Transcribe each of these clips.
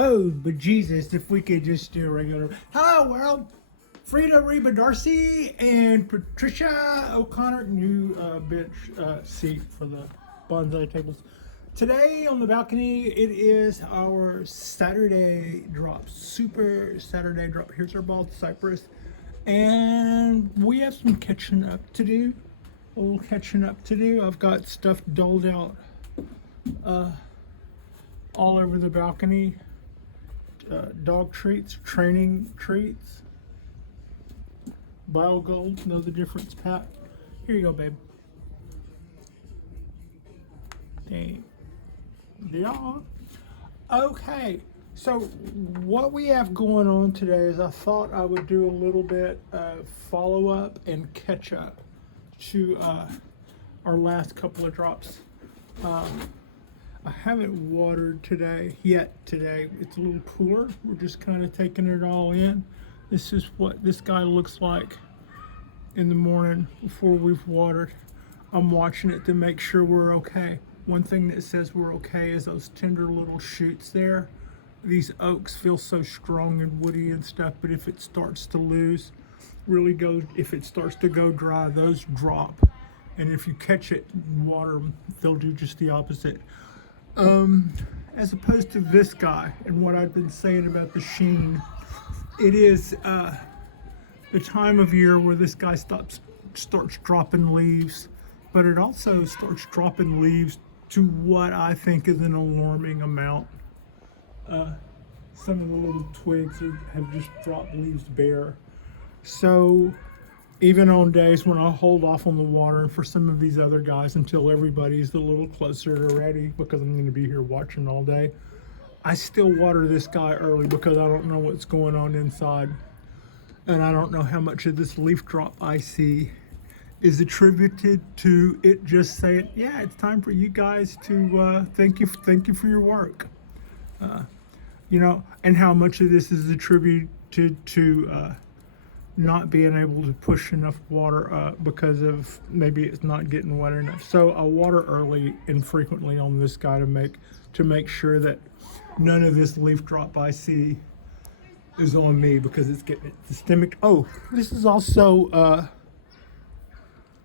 Oh, but Jesus, if we could just do a regular. Hello, world. Frida Reba Darcy and Patricia O'Connor, new bench seat for the bonsai tables. Today on the balcony, it is our Saturday drop, super Saturday drop. Here's our bald cypress, and we have some catching up to do. A little catching up to do. I've got stuff doled out all over the balcony. Dog treats, training treats. BioGold, know the difference, Pat? Here you go, babe. Dang. Yeah. Okay, so what we have going on today is I thought I would do a little bit of follow-up and catch-up to our last couple of drops. I haven't watered yet today. It's a little cooler. We're just kind of taking it all in. This is what this guy looks like in the morning before we've watered. I'm watching it to make sure we're okay. One thing that says we're okay is those tender little shoots there. These oaks feel so strong and woody and stuff, but if it starts to lose, if it starts to go dry, those drop. And if you catch it and water them, they'll do just the opposite. As opposed to this guy and what I've been saying about the sheen, it is the time of year where this guy starts dropping leaves, but it also starts dropping leaves to what I think is an alarming amount. Some of the little twigs have just dropped leaves bare. So even on days when I hold off on the water for some of these other guys until everybody's a little closer to ready, because I'm going to be here watching all day, I still water this guy early because I don't know what's going on inside. And I don't know how much of this leaf drop I see is attributed to it just saying, yeah, it's time for you guys to thank you for your work. And how much of this is attributed to not being able to push enough water up because of maybe it's not getting wet enough. So I water early and frequently on this guy to make sure that none of this leaf drop I see is on me, because it's getting systemic. Oh, this is also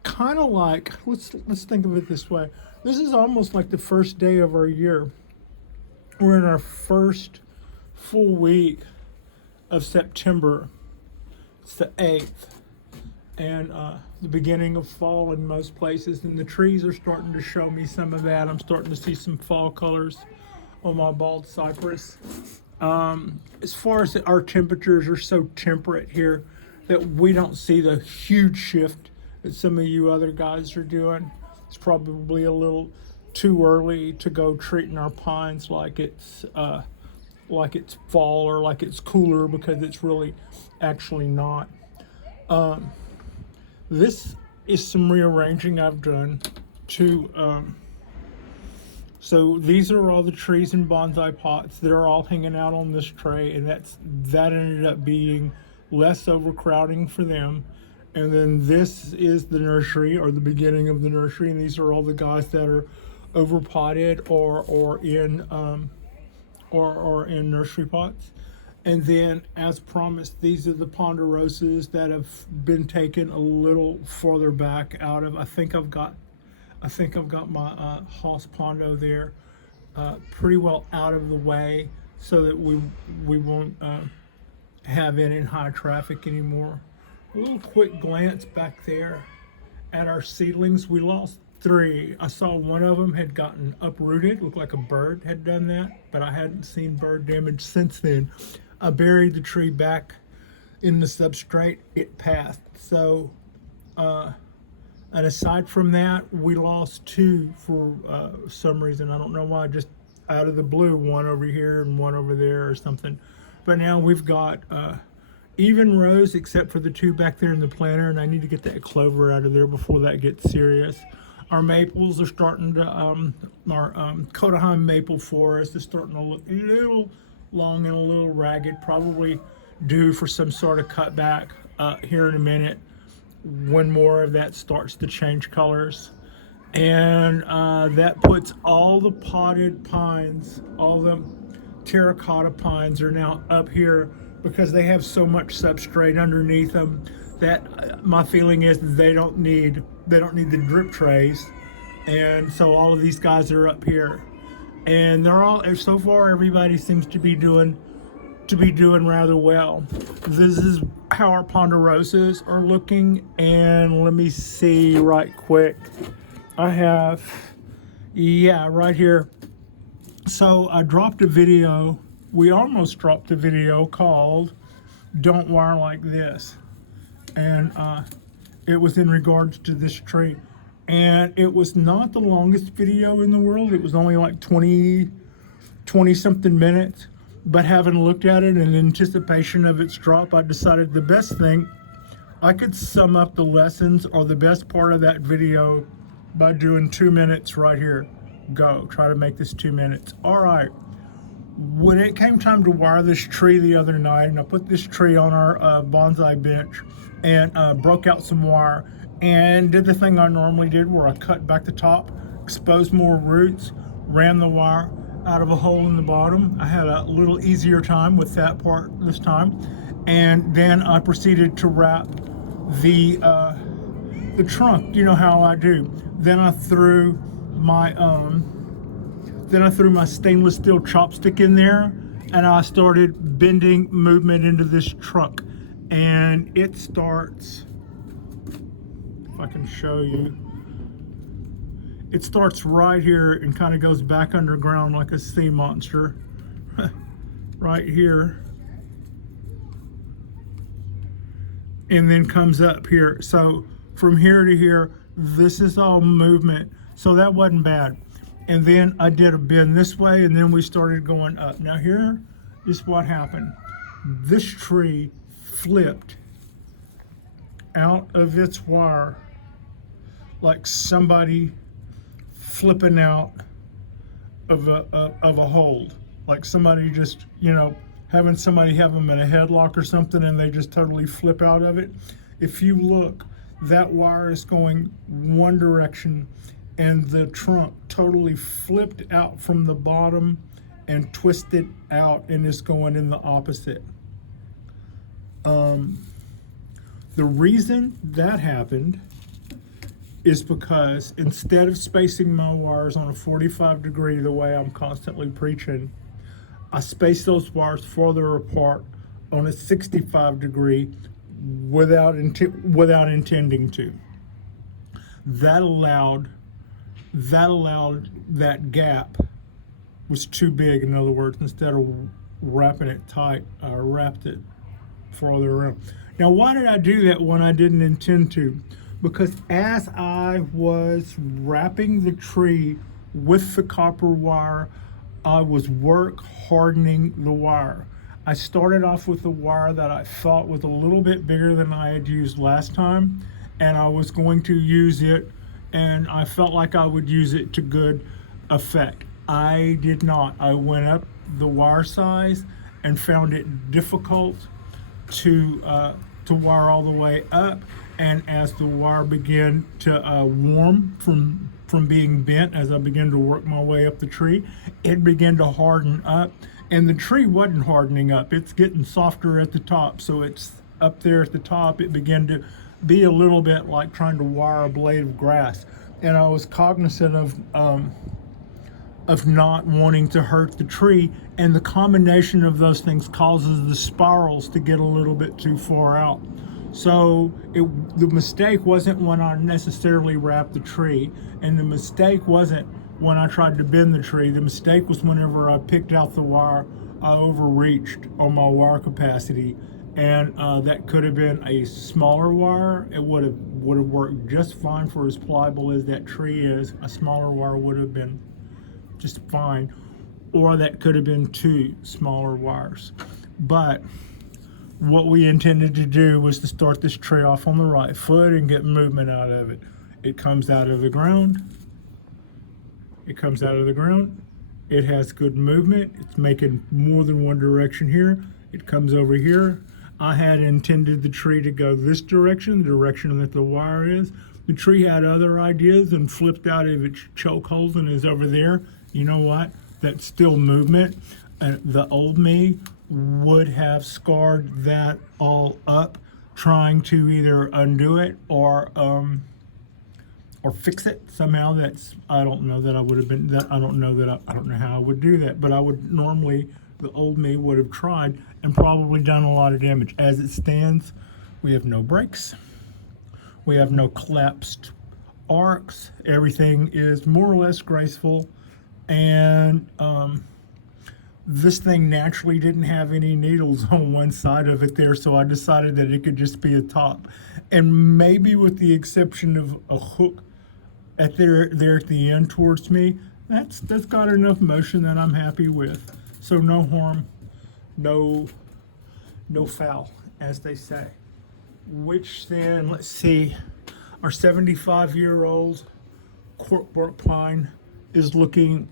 kind of like, let's think of it this way. This is almost like the first day of our year. We're in our first full week of September. It's the 8th, and the beginning of fall in most places, and the trees are starting to show me some of that. I'm starting to see some fall colors on my bald cypress. As far as our temperatures are so temperate here that we don't see the huge shift that some of you other guys are doing. It's probably a little too early to go treating our pines like it's fall or like it's cooler, because it's really actually not. This is some rearranging I've done to so these are all the trees and bonsai pots that are all hanging out on this tray, and that ended up being less overcrowding for them. And then this is the nursery, or the beginning of the nursery, and these are all the guys that are overpotted or in nursery pots. And then, as promised, these are the Ponderosas that have been taken a little further back out of. I think I've got my Haas Pondo there pretty well out of the way, so that we won't have it in high traffic anymore. A little quick glance back there at our seedlings. We lost 3. I saw one of them had gotten uprooted. Looked like a bird had done that, but I hadn't seen bird damage since then. I buried the tree back in the substrate. It passed. So, and aside from that, we lost 2 for some reason. I don't know why, just out of the blue, one over here and one over there or something. But now we've got even rows, except for the 2 back there in the planter, and I need to get that clover out of there before that gets serious. Our maples are starting to, our Kodaheim maple forest is starting to look a little long and a little ragged, probably due for some sort of cutback here in a minute when more of that starts to change colors. And that puts all the potted pines, all the terracotta pines are now up here because they have so much substrate underneath them that my feeling is they don't need the drip trays, and so all of these guys are up here, and they're all, so far everybody seems to be doing rather well. This is how our ponderosas are looking, and let me see right quick. I have, yeah, right here. So I dropped a video, we almost dropped a video called Don't Wire Like This, and it was in regards to this tree, and it was not the longest video in the world. It was only like 20 something minutes, but having looked at it in anticipation of its drop, I decided the best thing, I could sum up the lessons or the best part of that video by doing 2 minutes right here. Go, try to make this 2 minutes. All right, when it came time to wire this tree the other night, and I put this tree on our bonsai bench and broke out some wire and did the thing I normally did where I cut back the top, exposed more roots, ran the wire out of a hole in the bottom. I had a little easier time with that part this time, and then I proceeded to wrap the trunk. You know how I do. Then I threw my stainless steel chopstick in there, and I started bending movement into this trunk, and it starts, if I can show you, it starts right here and kind of goes back underground like a sea monster right here, and then comes up here. So from here to here, this is all movement, so that wasn't bad. And then I did a bend this way, and then we started going up. Now here is what happened. This tree flipped out of its wire like somebody flipping out of a hold, like somebody just, you know, having somebody have them in a headlock or something, and they just totally flip out of it. If you look, that wire is going one direction, and the trunk totally flipped out from the bottom and twisted out and is going in the opposite. The reason that happened is because instead of spacing my wires on a 45 degree the way I'm constantly preaching, I spaced those wires further apart on a 65 degree without intending to. That allowed that gap was too big. In other words, instead of wrapping it tight, I wrapped it farther around. Now, why did I do that when I didn't intend to? Because as I was wrapping the tree with the copper wire, I was hardening the wire. I started off with a wire that I thought was a little bit bigger than I had used last time, and I was going to use it, and I felt like I would use it to good effect. I did not. I went up the wire size and found it difficult to wire all the way up, and as the wire began to warm from being bent, as I began to work my way up the tree, it began to harden up, and the tree wasn't hardening up. It's getting softer at the top, so it's up there at the top. It began to be a little bit like trying to wire a blade of grass, and I was cognizant of not wanting to hurt the tree, and the combination of those things causes the spirals to get a little bit too far out. So the mistake wasn't when I necessarily wrapped the tree, and the mistake wasn't when I tried to bend the tree. The mistake was whenever I picked out the wire, I overreached on my wire capacity, and that could have been a smaller wire. It would have worked just fine for as pliable as that tree is. A smaller wire would have been just fine, or that could have been two smaller wires. But what we intended to do was to start this tree off on the right foot and get movement out of it. It comes out of the ground. It comes out of the ground. It has good movement. It's making more than one direction here. It comes over here. I had intended the tree to go this direction, the direction that the wire is. The tree had other ideas and flipped out of its chokehold and is over there. You know what? That's still movement. The old me would have scarred that all up, trying to either undo it or fix it somehow. That's, I don't know that I would have been that I don't know that I don't know how I would do that, but I would normally, the old me would have tried and probably done a lot of damage. As it stands, we have no breaks, we have no collapsed arcs, everything is more or less graceful, and this thing naturally didn't have any needles on one side of it there, so I decided that it could just be a top. And maybe with the exception of a hook at there at the end towards me, that's got enough motion that I'm happy with. So no harm, no foul, as they say. Which then, let's see, our 75-year-old corkbark pine is looking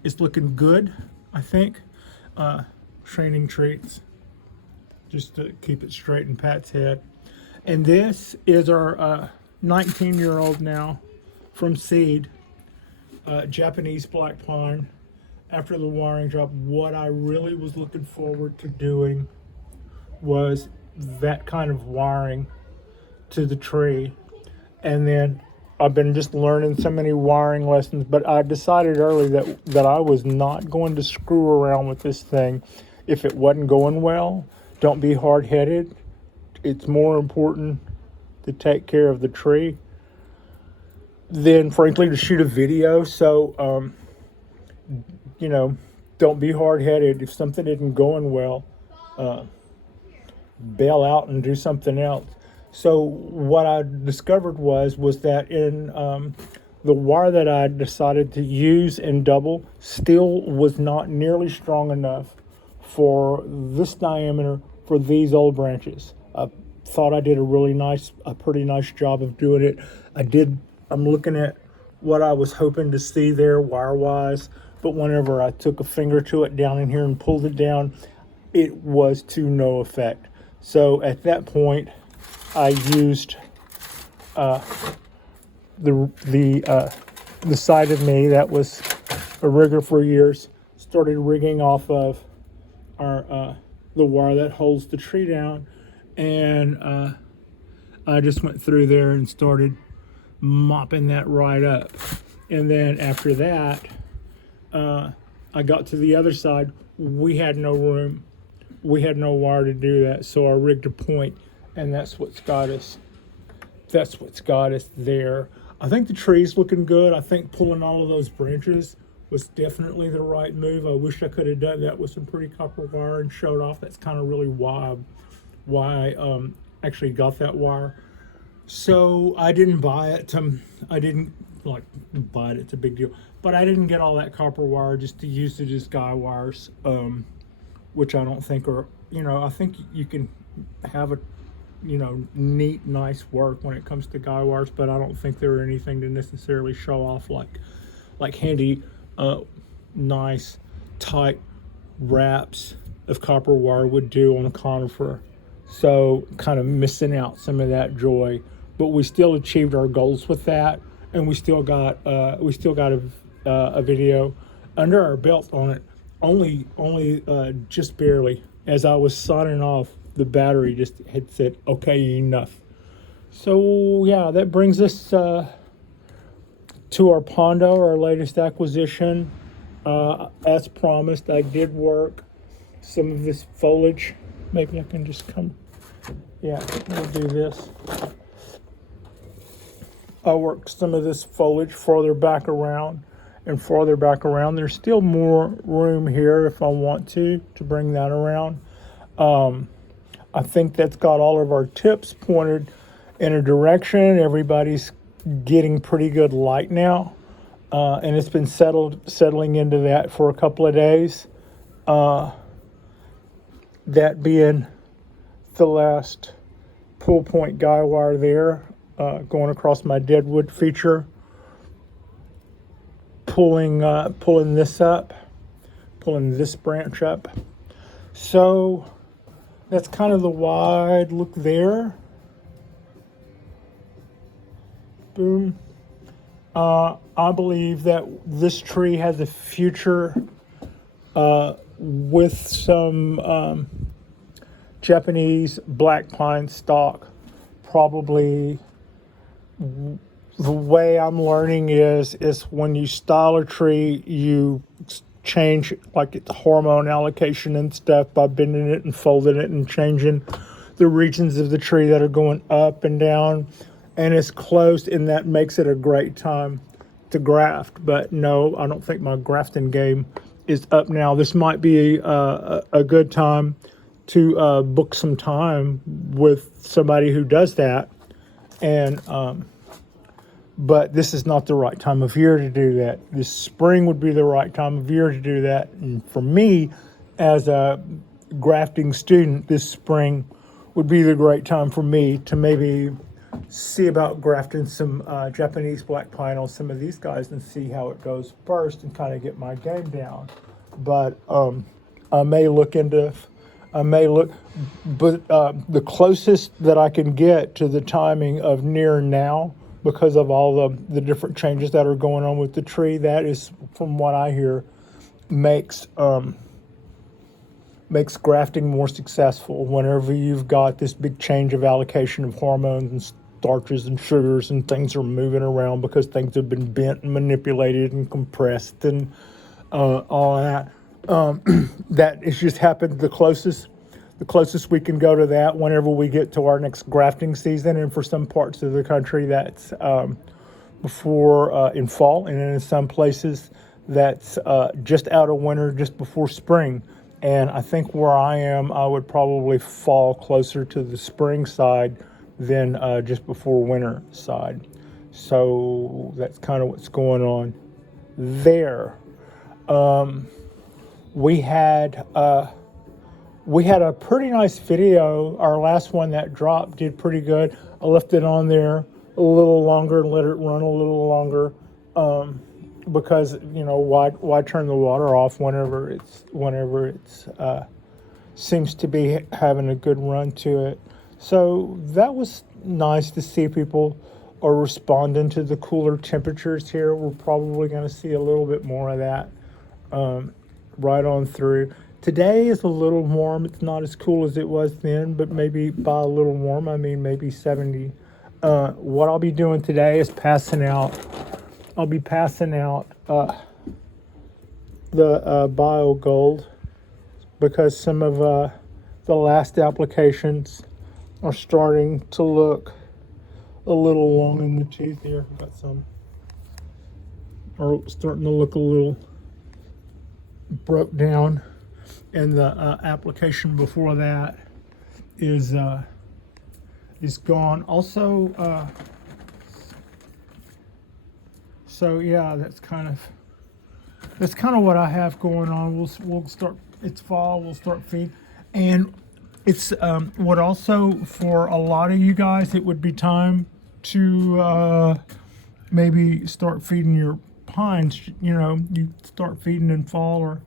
good, I think. Training treats just to keep it straight in Pat's head. And this is our 19-year-old now from seed, Japanese black pine. After the wiring drop, what I really was looking forward to doing was that kind of wiring to the tree. And then I've been just learning so many wiring lessons, but I decided early that I was not going to screw around with this thing if it wasn't going well. Don't be hard-headed. It's more important to take care of the tree than, frankly, to shoot a video. So, you know, don't be hard-headed. If something isn't going well, bail out and do something else. So what I discovered was that in the wire that I decided to use and double still was not nearly strong enough for this diameter for these old branches. I thought I did a pretty nice job of doing it. I'm looking at what I was hoping to see there wire-wise, but whenever I took a finger to it down in here and pulled it down, it was to no effect. So at that point, I used the side of me that was a rigger for years, started rigging off of our the wire that holds the tree down, and I just went through there and started mopping that right up. And then after that, I got to the other side. We had no room. We had no wire to do that, so I rigged a point. And that's what's got us there. I think the tree's looking good. I think pulling all of those branches was definitely the right move. I wish I could have done that with some pretty copper wire and showed off. That's kind of really why I actually got that wire. So I didn't buy it. I didn't buy it. It's a big deal. But I didn't get all that copper wire just to use it as guy wires, which I don't think are, I think you can have a neat, nice work when it comes to guy wires, but I don't think they're anything to necessarily show off like handy, nice, tight wraps of copper wire would do on a conifer. So kind of missing out some of that joy, but we still achieved our goals with that, and we still got a video under our belt on it. Only just barely. As I was signing off, the battery just had said, okay, enough. So yeah, that brings us to our Pondo, our latest acquisition. As promised, I did work some of this foliage. Maybe I can just come, yeah, we'll do this. I worked some of this foliage farther back around and farther back around. There's still more room here if I want to bring that around. I think that's got all of our tips pointed in a direction. Everybody's getting pretty good light now, and it's been settling into that for a couple of days. That being the last pull point guy wire there, going across my deadwood feature, pulling this up, pulling this branch up. So that's kind of the wide look there. Boom. I believe that this tree has a future with some Japanese black pine stock. Probably the way I'm learning is when you style a tree, you change like the hormone allocation and stuff by bending it and folding it and changing the regions of the tree that are going up and down, and it's close, and that makes it a great time to graft. But no, I don't think my grafting game is up now. This might be a good time to book some time with somebody who does that, and but this is not the right time of year to do that. This spring would be the right time of year to do that. And for me, as a grafting student, this spring would be the great time for me to maybe see about grafting some Japanese black pine on some of these guys and see how it goes first and kind of get my game down. But I may look, but the closest that I can get to the timing of near now, because of all the different changes that are going on with the tree, that is, from what I hear, makes grafting more successful whenever you've got this big change of allocation of hormones and starches and sugars, and things are moving around because things have been bent and manipulated and compressed and all that. That has just happened the closest we can go to that whenever we get to our next grafting season. And for some parts of the country, that's before in fall, and in some places that's just out of winter, just before spring. And I think where I am, I would probably fall closer to the spring side than just before winter side. So that's kind of what's going on there. We had a pretty nice video. Our last one that dropped did pretty good. I left it on there a little longer and let it run a little longer, because why turn the water off whenever it's seems to be having a good run to it. So that was nice to see people are responding to the cooler temperatures here. We're probably going to see a little bit more of that right on through. Today is a little warm. It's not as cool as it was then, but maybe by a little warm, I mean maybe 70. What I'll be doing today is I'll be passing out the Bio Gold, because some of the last applications are starting to look a little long in the tooth here. I've got some are starting to look a little broke down, and the application before that is gone. Also, so yeah, that's kind of what I have going on. We'll start. It's fall. We'll start feeding, and it's what also for a lot of you guys, it would be time to maybe start feeding your pines. You start feeding in fall,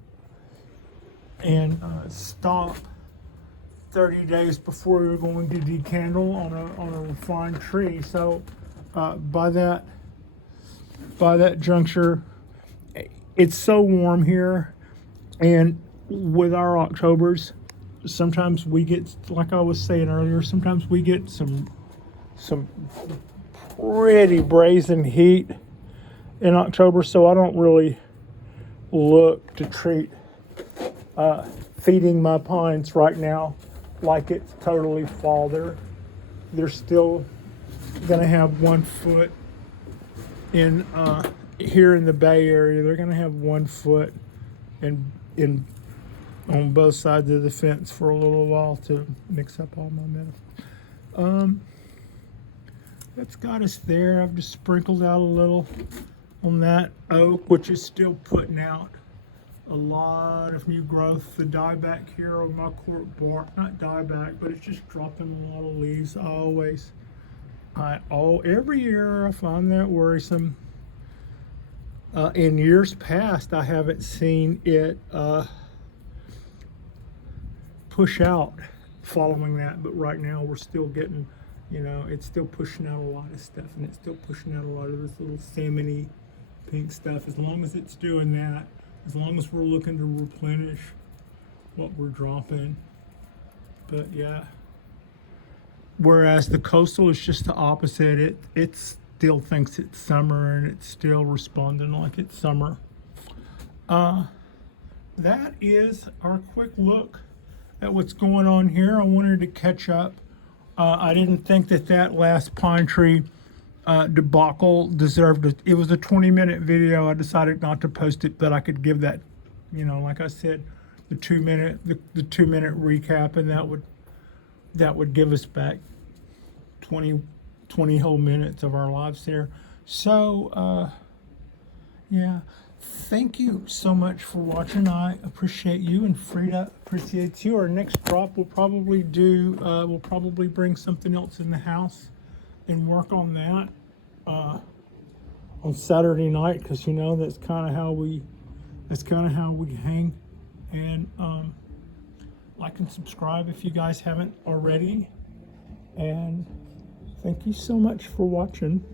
and stop 30 days before you're going to decandle on a refined tree. So by that juncture, it's so warm here, and with our Octobers, sometimes we get, like I was saying earlier, sometimes we get some pretty brazen heat in October. So I don't really look to treat feeding my pines right now like it's totally fall. They're still gonna have 1 foot in here in the Bay Area. They're gonna have 1 foot in on both sides of the fence for a little while to mix up all my medicine. That's got us there. I've just sprinkled out a little on that oak, which is still putting out a lot of new growth. The dieback here on my court bark, not dieback, but it's just dropping a lot of leaves. Every year I find that worrisome. In years past, I haven't seen it push out following that, but right now we're still getting, it's still pushing out a lot of stuff, and it's still pushing out a lot of this little salmon-y pink stuff. As long as it's doing that, as long as we're looking to replenish what we're dropping. But yeah. Whereas the coastal is just the opposite. It still thinks it's summer and it's still responding like it's summer. That is our quick look at what's going on here. I wanted to catch up. I didn't think that last pine tree debacle deserved it. It was a 20-minute video. I decided not to post it, but I could give that, like I said, the 2-minute recap, and that would give us back 20 whole minutes of our lives there. So yeah, thank you so much for watching. I appreciate you, and Frida appreciates you. Our next drop will probably bring something else in the house and work on that on Saturday night, because that's kind of how we hang. And like and subscribe if you guys haven't already. And thank you so much for watching.